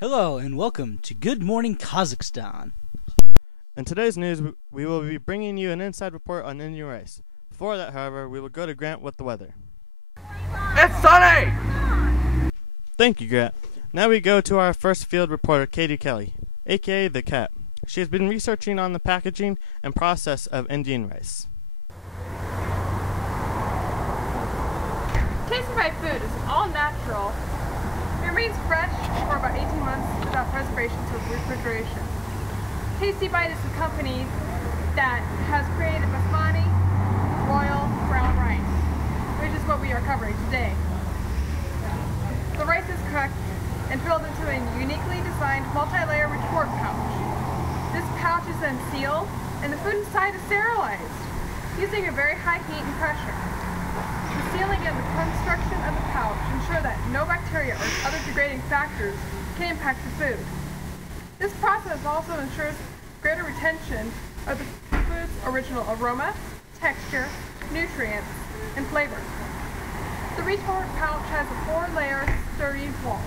Hello and welcome to Good Morning Kazakhstan. In today's news, we will be bringing you an inside report on Indian rice. Before that, however, we will go to Grant with the weather. It's sunny! Thank you, Grant. Now we go to our first field reporter, Katie Kelly, aka The Cat. She has been researching on the packaging and process of Indian rice. Tasty Bite food is all natural. It remains fresh for about 18 months without preservation to refrigeration. Tasty Bite is a company that has created Basmati Royal Brown Rice, which is what we are covering today. The rice is cooked and filled into a uniquely designed multi-layer retort pouch. This pouch is then sealed and the food inside is sterilized using a very high heat and pressure. The sealing and the construction of the pouch ensure that no bacteria or other degrading factors can impact the food. This process also ensures greater retention of the food's original aroma, texture, nutrients, and flavor. The retort pouch has a 4-layer sturdy wall.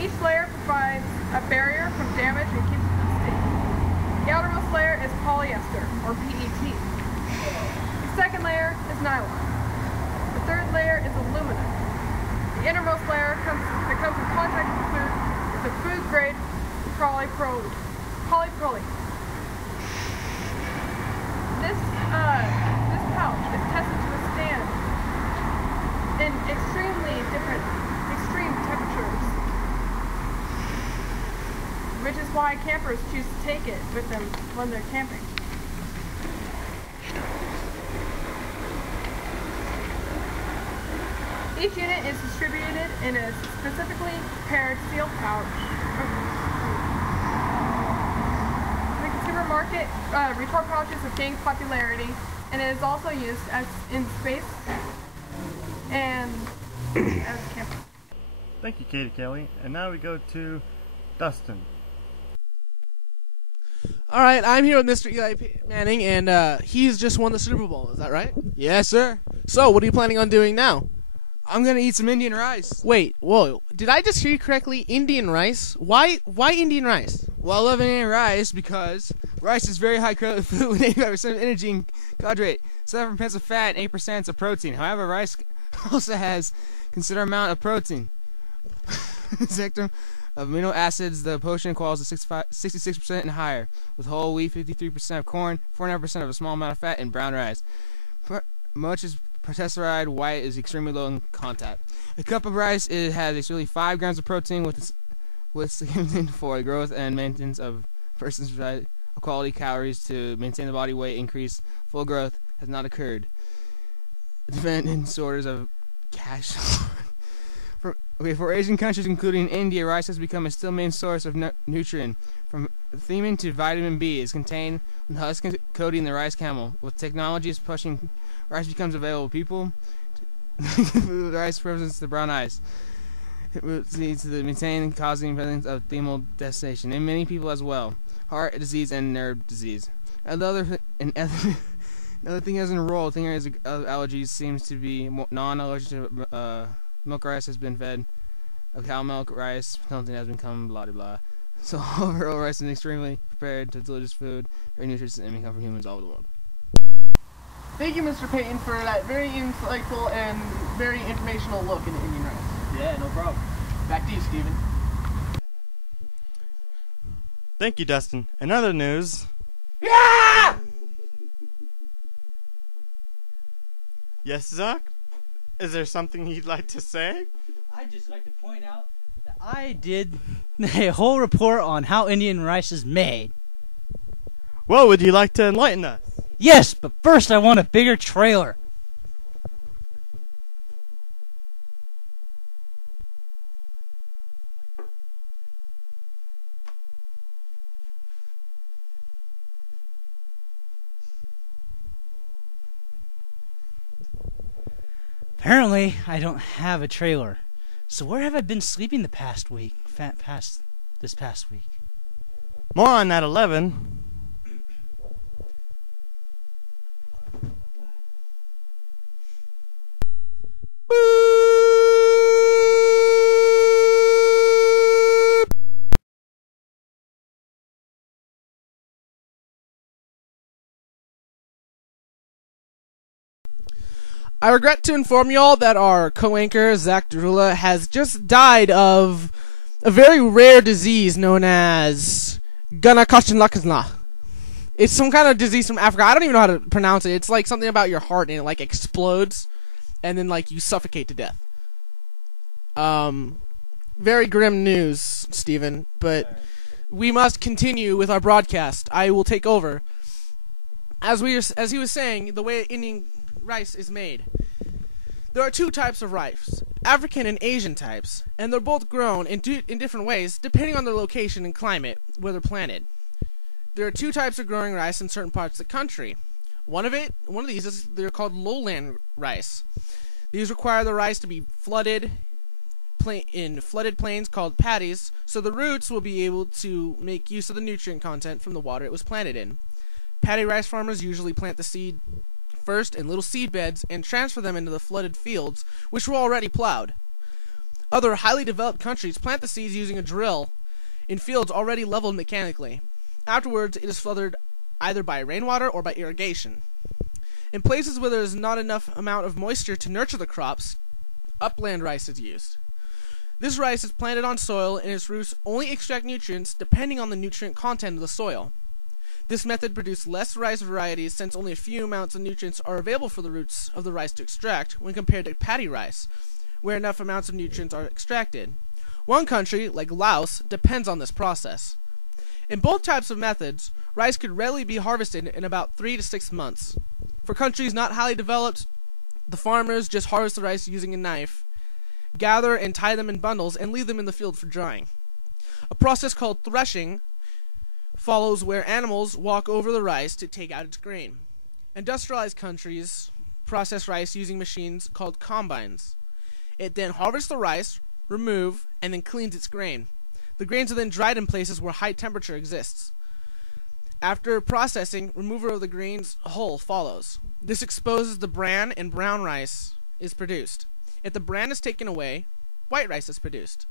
Each layer provides a barrier from damage and keeps it from sticking. The outermost layer is polyester, or PET. The second layer is nylon. The third layer is aluminum. The innermost layer that comes in contact with the food is a food-grade polypropylene. This pouch is tested to withstand in extreme temperatures, which is why campers choose to take it with them when they're camping. Each unit is distributed in a specifically prepared sealed pouch. In the consumer market, retort pouches have gained popularity, and it is also used as in space and as camping. Thank you, Katie Kelly. And now we go to Dustin. All right, I'm here with Mr. Eli Manning, and he's just won the Super Bowl. Is that right? Yes, sir. So, what are you planning on doing now? I'm gonna eat some Indian rice. Wait, whoa! Did I just hear you correctly? Indian rice? Why Indian rice? Well, I love Indian rice because rice is very high calorie food with 85% of energy and carbohydrate, 7% of fat, and 8% of protein. However, rice also has considerable amount of protein. Spectrum of amino acids, the potion quality is 66% and higher, with whole wheat 53% of corn, 49% of a small amount of fat, and brown rice. Much is triglyceride white is extremely low in contact. A cup of rice has actually 5 grams of protein with significant for the growth and maintenance of person's quality calories to maintain the body weight increase. Full growth has not occurred. Defendant disorders of cash. For Asian countries, including India, rice has become a still main source of nutrient. From thiamine to vitamin B is contained in the husk coating the rice camel. With technologies pushing rice becomes available. People rice represents the brown ice. It leads to the maintain causing presence of thermal devastation in many people as well. Heart disease and nerve disease. Another thing as enrolled thing is allergies seems to be non-allergic to milk rice has been fed. Of cow milk rice something has become blah blah blah. So overall rice is extremely prepared to delicious food, very nutritious, and may come from humans all over the world. Thank you, Mr. Payton, for that very insightful and very informational look into Indian rice. Yeah, no problem. Back to you, Steven. Thank you, Dustin. In other news... Yeah! Yes, Zach? Is there something you'd like to say? I'd just like to point out that I did a whole report on how Indian rice is made. Well, would you like to enlighten us? Yes, but first I want a bigger trailer. Apparently, I don't have a trailer. So where have I been sleeping this past week? More on that 11. I regret to inform y'all that our co-anchor, Zach Derula, has just died of a very rare disease known as Ganakashinlakasna. It's some kind of disease from Africa. I don't even know how to pronounce it. It's like something about your heart and it like explodes and then like you suffocate to death. Very grim news, Steven, but we must continue with our broadcast. I will take over. As he was saying, the way Indian rice is made. There are two types of rice, African and Asian types, and they're both grown in different ways depending on their location and climate where they're planted. There are two types of growing rice in certain parts of the country. One of these is they're called lowland rice. These require the rice to be flooded in flooded plains called paddies, so the roots will be able to make use of the nutrient content from the water it was planted in. Paddy rice farmers usually plant the seed first in little seed beds and transfer them into the flooded fields, which were already plowed. Other highly developed countries plant the seeds using a drill in fields already leveled mechanically. Afterwards, it is flooded either by rainwater or by irrigation. In places where there is not enough amount of moisture to nurture the crops, upland rice is used. This rice is planted on soil and its roots only extract nutrients depending on the nutrient content of the soil. This method produces less rice varieties since only a few amounts of nutrients are available for the roots of the rice to extract when compared to paddy rice, where enough amounts of nutrients are extracted. One country, like Laos, depends on this process. In both types of methods, rice could readily be harvested in about 3 to 6 months. For countries not highly developed, the farmers just harvest the rice using a knife, gather and tie them in bundles, and leave them in the field for drying. A process called threshing follows where animals walk over the rice to take out its grain. Industrialized countries process rice using machines called combines. It then harvests the rice, remove, and then cleans its grain. The grains are then dried in places where high temperature exists. After processing, removal of the grain's hull follows. This exposes the bran and brown rice is produced. If the bran is taken away, white rice is produced.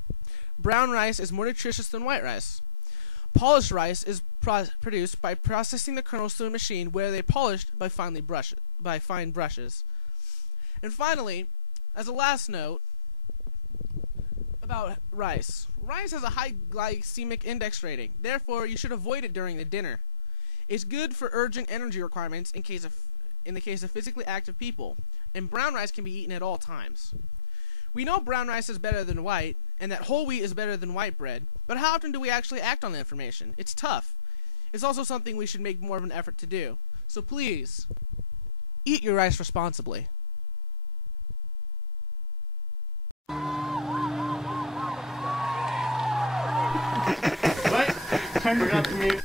Brown rice is more nutritious than white rice. Polished rice is produced by processing the kernels through a machine where they are polished by fine brushes. And finally, as a last note about rice. Rice has a high glycemic index rating. Therefore, you should avoid it during the dinner. It's good for urgent energy requirements in the case of physically active people. And brown rice can be eaten at all times. We know brown rice is better than white, and that whole wheat is better than white bread, but how often do we actually act on the information? It's tough. It's also something we should make more of an effort to do. So please, eat your rice responsibly. What? I forgot to mute.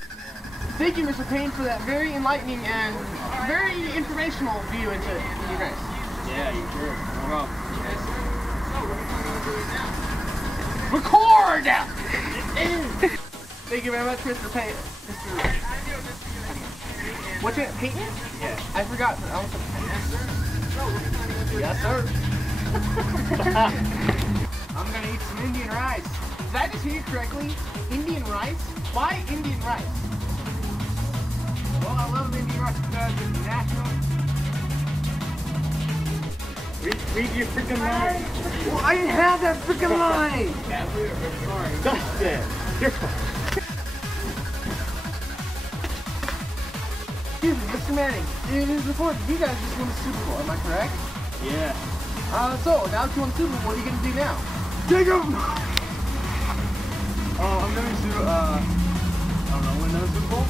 Thank you, Mr. Payne, for that very enlightening and very informational view into Indian rice. Yeah, you sure. No problem. Record! Thank you very much, Mr. Payne. What's it, Payton? Yeah. I forgot. Yes, sir. I'm gonna eat some Indian rice. Did I just hear you correctly? Indian rice? Why Indian rice? Well, I love Indian rice because it's national. Read your freaking line. Well, I didn't have that freaking line. Dustin, you're fine. Excuse me, Mr. Manning. It is reported you guys just won the Super Bowl, am I correct? Yeah. So, now that you won the Super Bowl, what are you going to do now? Take him! I'm going to, I don't know, win another Super Bowl?